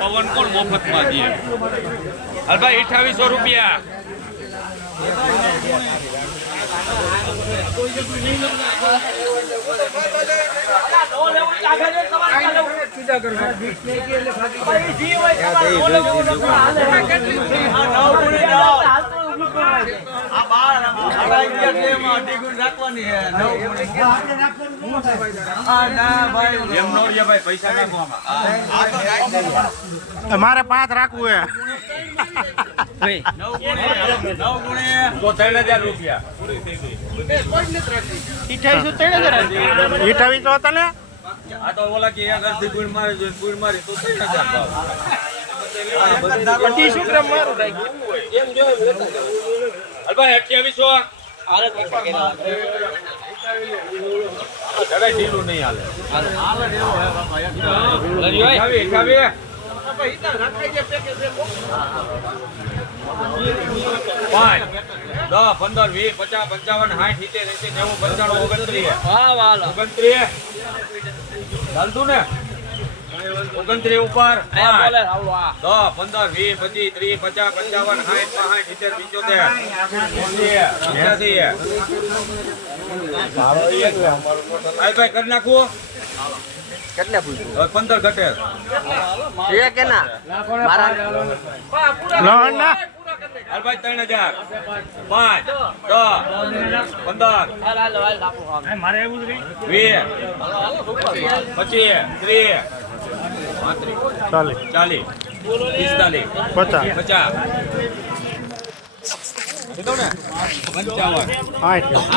પવન કોણ મફતમાં દે? હાલ ભાઈ 2800 રૂપિયા. મારે 5 રાખવું હે. 3000 રૂપિયા. 2800 હતા ને. આ તો ઓલા કે એક અડધી ગુણ મારી જોઈએ, ગુણ મારી તો 3000 ભાવ. 25 ગ્રામ મારું રાખી. હાલ ભાઈ 2800. જરા ઢીલું નહીં હાલે. 28. 5 10 15 20 50 55 60 70 80 90 95 29 ચાલતું ને 29 ઉપર 10 15 20 25 30 50 55 કરી નાખવું. કેટલે પૂછ્યું? 15 ઘટે એ કે ના મારા લોન ના હાલ ભાઈ 3000 5 10 15 મારે એવું જ 20 25 30 35 40 45 50 50 55 60